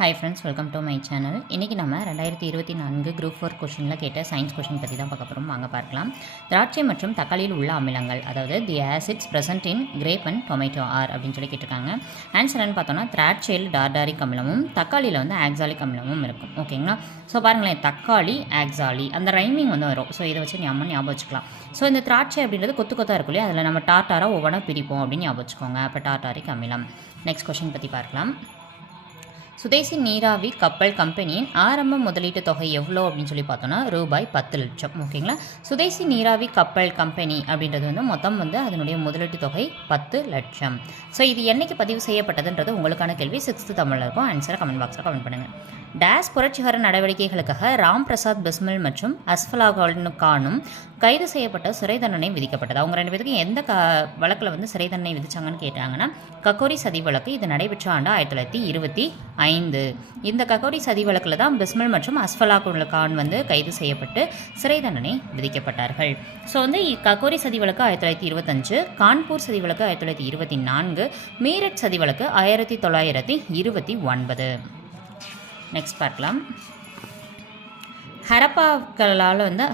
Hi friends, welcome to my channel. இன்றைக்கி நம்ம 2024 group 4 கொஷினில் கேட்ட சயின்ஸ் கொஷின் பற்றி தான் பார்க்க போகிறோம். வாங்க பார்க்கலாம். திராட்சை மற்றும் தக்காளியில் உள்ள அமிலங்கள், அதாவது the acids present in grape and tomato are அப்படின்னு சொல்லி கேட்டிருக்காங்க. ஆன்சர்னு பார்த்தோன்னா திராட்சையில் டார்டாரிக் அமிலமும் தக்காளியில் வந்து ஆக்சாலிக் அமிலமும் இருக்கும். ஓகேங்களா? ஸோ பாருங்களேன், தக்காளி ஆக்சாலி அந்த ரைமிங் வந்து வரும். ஸோ இதை வச்சு ஞாபகம் வச்சுக்கலாம். ஸோ இந்த திராட்சை அப்படின்றது கொத்து கொத்தாக இருக்கும் இல்லையா, அதில் நம்ம டார்டாராக ஒவ்வொன்றா பிரிப்போம் அப்படின்னு ஞாபகம் வச்சுக்கோங்க. அப்போ டார்டாரிக் அமிலம். நெக்ஸ்ட் கொஷின் பற்றி பார்க்கலாம். சுதேசி நீராவி கப்பல் கம்பெனியின் ஆரம்ப முதலீட்டு தொகை எவ்வளோ அப்படின்னு சொல்லி பார்த்தோன்னா ரூபாய் 10 லட்சம். ஓகேங்களா? சுதேசி நீராவி கப்பல் கம்பெனி அப்படின்றது வந்து மொத்தம் வந்து அதனுடைய முதலீட்டு தொகை 10 லட்சம். ஸோ இது என்னைக்கு பதிவு செய்யப்பட்டதுன்றது உங்களுக்கான கேள்வி. 6th தமிழில் இருக்கும். ஆன்சரை கமெண்ட் பாக்ஸில் கமெண்ட் பண்ணுங்கள். டேஸ் புரட்சிகர நடவடிக்கைகளுக்காக ராம் பிரசாத் பிஸ்மில் மற்றும் அஸ்ஃபலாகானும் கைது செய்யப்பட்ட சிறை தண்டனை விதிக்கப்பட்டது. அவங்க 2 பேருக்கும் எந்த வழக்கில் வந்து சிறை தண்டனை விதிச்சாங்கன்னு கேட்டாங்கன்னா கக்கோரி சதி வழக்கு. இது நடைபெற்ற ஆண்டு 1925. இந்த கக்கோரி சதி வழக்கில் தான் பிஸ்மில் மற்றும் அஸ்ஃபலாகான் வந்து கைது செய்யப்பட்டு சிறை தண்டனை விதிக்கப்பட்டார்கள். ஸோ வந்து கக்கோரி சதி வழக்கு 1925, கான்பூர் சதி வழக்கு 1924, மீரட் சதி வழக்கு 1929. நெக்ஸ்ட் பார்க்கலாம்.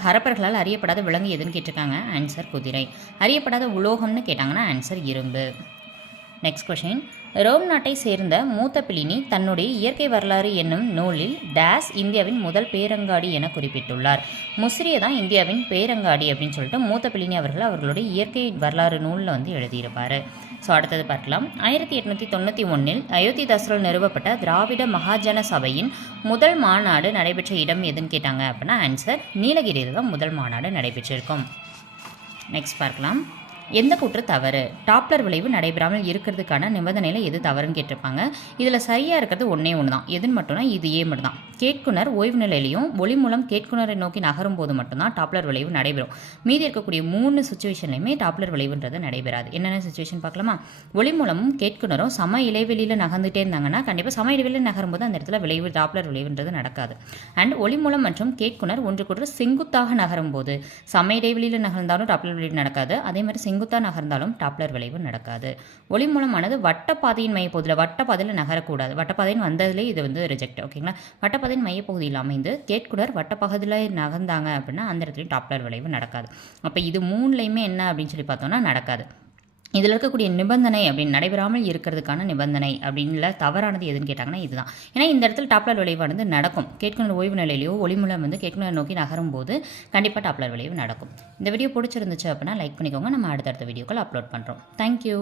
ஹரப்பர்களால் அறியப்படாத விலங்கு எதுன்னு கேட்டிருக்காங்க. ஆன்சர் குதிரை. அறியப்படாத உலோகம்னு கேட்டாங்கன்னா ஆன்சர் இரும்பு. Next question. ரோம் நாட்டை சேர்ந்த மூத்த பிளினி தன்னுடைய இயற்கை வரலாறு என்னும் நூலில் டேஸ் இந்தியாவின் முதல் பேரங்காடி என குறிப்பிட்டுள்ளார். முசிறியை தான் இந்தியாவின் பேரங்காடி அப்படின்னு சொல்லிட்டு மூத்த பிளினி அவர்களுடைய இயற்கை வரலாறு நூலில் வந்து எழுதியிருப்பார். ஸோ அடுத்தது பார்க்கலாம். 1891 அயோத்திதாசரால் நிறுவப்பட்ட திராவிட மகாஜன சபையின் முதல் மாநாடு நடைபெற்ற இடம் எதுன்னு கேட்டாங்க அப்படின்னா ஆன்சர் நீலகிரியில் தான் முதல் மாநாடு நடைபெற்றிருக்கும். நெக்ஸ்ட் பார்க்கலாம். எந்த கூற்று தவறு? டாப்ளர் விளைவு நடைபெறாமல் இருக்கிறதுக்கான நிபந்தனையில் எது தவறுன்னு கேட்டிருப்பாங்க. இதில் சரியாக இருக்கிறது ஒன்றே ஒன்று தான். எதுன்னு மட்டும்னா இது ஏ மட்டும் தான். கேட்குனர் ஓய்வு நிலையிலையும் ஒளி மூலம் கேட்குனரை நோக்கி நகரும் போது மட்டும்தான் டாப்ளர் விளைவு நடைபெறும். மீதி இருக்கக்கூடிய 3 சுச்சுவேஷன்லையுமே டாப்ளர் விளைவுன்றது நடைபெறாது. என்னென்ன சுச்சுவேஷன் பார்க்கலாமா? ஒளி மூலமும் கேட்குனரும் சம இடைவெளியில் நகர்ந்துட்டே இருந்தாங்கன்னா கண்டிப்பாக சம இடைவெளியில் நகரும்போது அந்த இடத்துல விளைவு டாப்ளர் விளைவுன்றது நடக்காது. அண்ட் ஒளி மூலம் மற்றும் கேட்குனர் ஒன்றுக்கொன்று செங்குத்தாக நகரும் போது சம இடைவெளியில் நகர்ந்தாலும் டாப்ளர் விளைவு நடக்காது. அதே மாதிரி செங்குத்தாக நகர்ந்தாலும் டாப்ளர் விளைவு நடக்காது. ஒளி மூலமானது வட்டப்பாதையின் மையப்பகுதியில் வட்டப்பாதையில் நகரக்கூடாது. வட்டப்பாதையின் வந்ததுலேயே இது வந்து ரிஜெக்ட். ஓகேங்களா? வட்டப்பாதையின் மையப்பகுதியில் அமைந்து கேட்குனர் வட்டப்பகுதியில் நகர்ந்தாங்க அப்படின்னா அந்த இடத்துலையும் டாப்ளர் விளைவு நடக்காது. அப்போ இது 3லையுமே என்ன அப்படின்னு சொல்லி பார்த்தோம்னா நடக்காது. இதில் இருக்கக்கூடிய நிபந்தனை அப்படின்னு நடைபெறாமல் இருக்கிறதுக்கான நிபந்தனை அப்படின்ல தவறானது எதுன்னு கேட்டாங்கன்னா இதுதான். ஏன்னா இந்த இடத்துல டாப்ளர் விளைவானது நடக்கும். கேட்குனர் ஓய்வு நிலையிலையோ ஒளிமூலம் வந்து கேட்குனர் நோக்கி நகரும் போது கண்டிப்பாக டாப்ளர் விளைவு நடக்கும். இந்த வீடியோ பிடிச்சிருந்துச்சு அப்படின்னா லைக் பண்ணிக்கோங்க. நம்ம அடுத்தடுத்த வீடியோக்கள் அப்லோட் பண்ணுறோம். தேங்க்யூ.